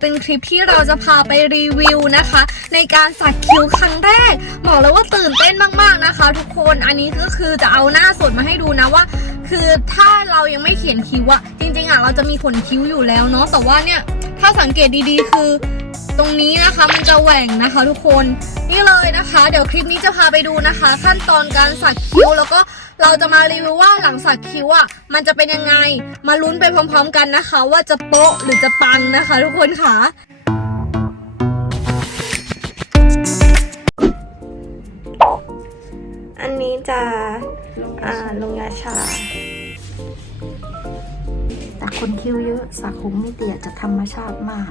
เป็นคลิปที่เราจะพาไปรีวิวนะคะ ในการสักคิ้วครั้งแรก บอกเลยว่าตื่นเต้นมากๆนะคะ ทุกคนอันนี้ก็คือจะเอาหน้าสดมาให้ดูนะว่า คือถ้าเรายังไม่เขียนคิ้วอะจริงๆอะเราจะมีขนคิ้วอยู่แล้วเนาะแต่ว่าเนี่ยถ้าสังเกตดีๆ คือ ตรงนี้นะคะมันจะแหว่งนะคะ ทุกคน นี่เลยนะคะ เดี๋ยวคลิปนี้จะพาไปดูนะคะ ขั้นตอนการสักคิ้ว แล้วก็เราจะมารีวิวว่าหลังสักคิ้วอะมันจะเป็นยังไง มาลุ้นไปพร้อม ๆ กันนะคะ ว่าจะโป๊ะหรือจะปังนะคะ ทุกคนค่ะอันนี้จะอ่าลงยาชา แต่คนคิ้วเยอะสักผมไม่เตี่ยจะธรรมชาติมาก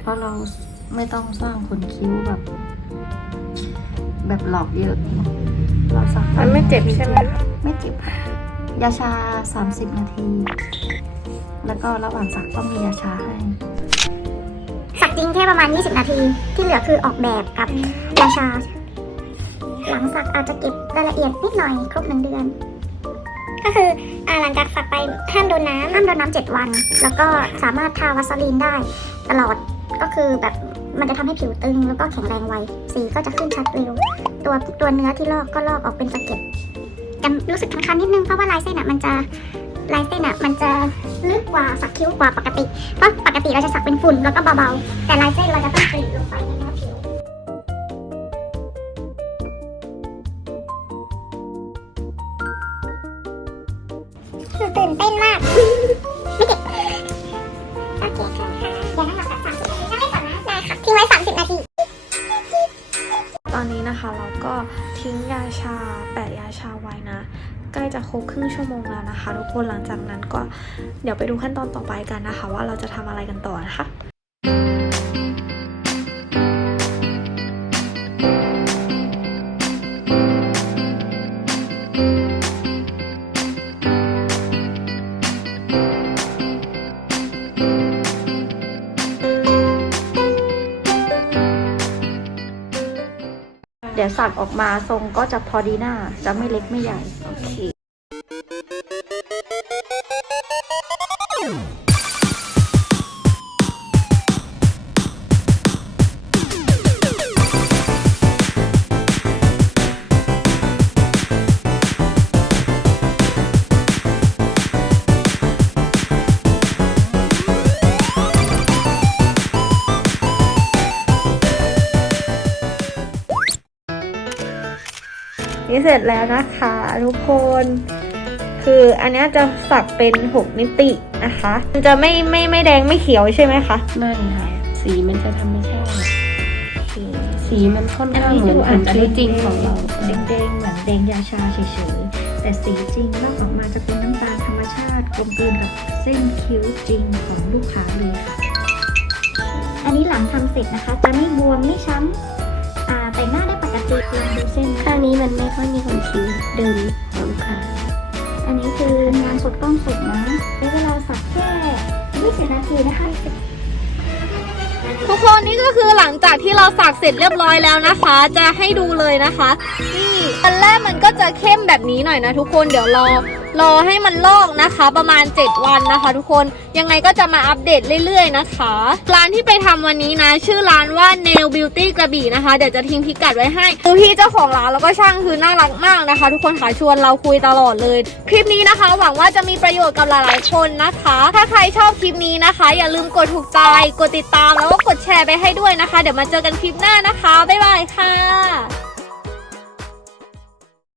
เพราะเรา ไม่ต้องสร้างคนคิ้วแบบ แบบหลอกเยอะเราสักมันไม่เจ็บใช่ไหมไม่เจ็บค่ะยาชา 30 นาที แล้วก็ระหว่างสักก็มียาชาให้ สักจริงแค่ประมาณ 20 นาที ที่เหลือคือออกแบบกับยาชา หลังสักอาจจะเก็บรายละเอียดนิดหน่อยครบหนึ่งเดือน ก็คืออ่าหลังจากสักไปห้ามโดนน้ำห้ามโดนน้ำเจ็ดวัน แล้วก็สามารถทาวัสลีนได้ตลอด ก็คือแบบมันจะทำให้ผิวตึงแล้วก็แข็งแรงไว สีก็จะขึ้นชัดเร็ว ตัวตัวเนื้อที่ลอกก็ลอกออกเป็นสะเก็ดแต่รู้สึกคันๆนิดนึงเพราะว่าลายเส้นอะมันจะลายเส้นอะมันจะลึกกว่าสักคิ้วกว่าปกติ เพราะปกติเราจะสักเป็นฝุ่นแล้วก็เบาๆ แต่ลายเส้นเราจะต้องกรีดลงไปในเนื้อผิวตื่นเต้นมากไม่เก็บโอเคค่ะ อนนี้นะคะเราก็ทิ้งยาชาแปะยาชาไว้นะ ใกล้จะครบครึ่งชั่วโมงแล้วนะคะ ทุกคนหลังจากนั้นก็เดี๋ยวไปดูขั้นตอนต่อไปกันนะคะ ว่าเราจะทำอะไรกันต่อนะคะ ดี๋ยวสักออกมาทรงก็จะพอดีหน้า จะไม่เล็กไม่ใหญ่ โอเค นี่เสร็จแล้วนะคะทุกคน คืออันเนี้ยจะสักเป็น 6 มิตินะคะ มันจะไม่ไม่ไม่แดงไม่เขียวใช่ไหมคะ ไม่ค่ะ สีมันจะธรรมชาติสีมันค่อนข้างเหมือนผลชีวิตจริงของเราแดงๆเหมือนแดงยาชาเฉยๆ แต่สีจริงลอกออกมาจะเป็นน้ำตาลธรรมชาติกลมกลืนกับเส้นคิ้วจริงของลูกค้าเลยค่ะ อันนี้หลังทำเสร็จนะคะ จะไม่บวมไม่ช้ำ มันไม่ค่อยมีขนคิ้วเดิมของค่ะ อันนี้คืองานสดต้องสดนะใช้เวลาสักแค่ไม่เสียนาทีนะคะทุกคนนี่ก็คือหลังจากที่เราสักเสร็จเรียบร้อยแล้วนะคะ จะให้ดูเลยนะคะ นี่อันแรกมันก็จะเข้มแบบนี้หน่อยนะทุกคนเดี๋ยวรอรอให้มันลอกนะคะประมาณ 7 วันนะคะ ทุกคนยังไงก็จะมาอัปเดตเรื่อยๆนะคะ ร้านที่ไปทำวันนี้นะ ชื่อร้านว่า Nail Beauty กระบี่นะคะ เดี๋ยวจะทิ้งพิกัดไว้ให้คือพี่เจ้าของร้านแล้วก็ช่างคือน่ารักมากนะคะ ทุกคนค่ะชวนเราคุยตลอดเลย คลิปนี้นะคะ หวังว่าจะมีประโยชน์กับหลายๆคนนะคะ ถ้าใครชอบคลิปนี้นะคะ อย่าลืมกดถูกใจกดติดตามแล้วก็กดแชร์ไปให้ด้วยนะคะ เดี๋ยวมาเจอกันคลิปหน้านะคะบ๊ายบายค่ะ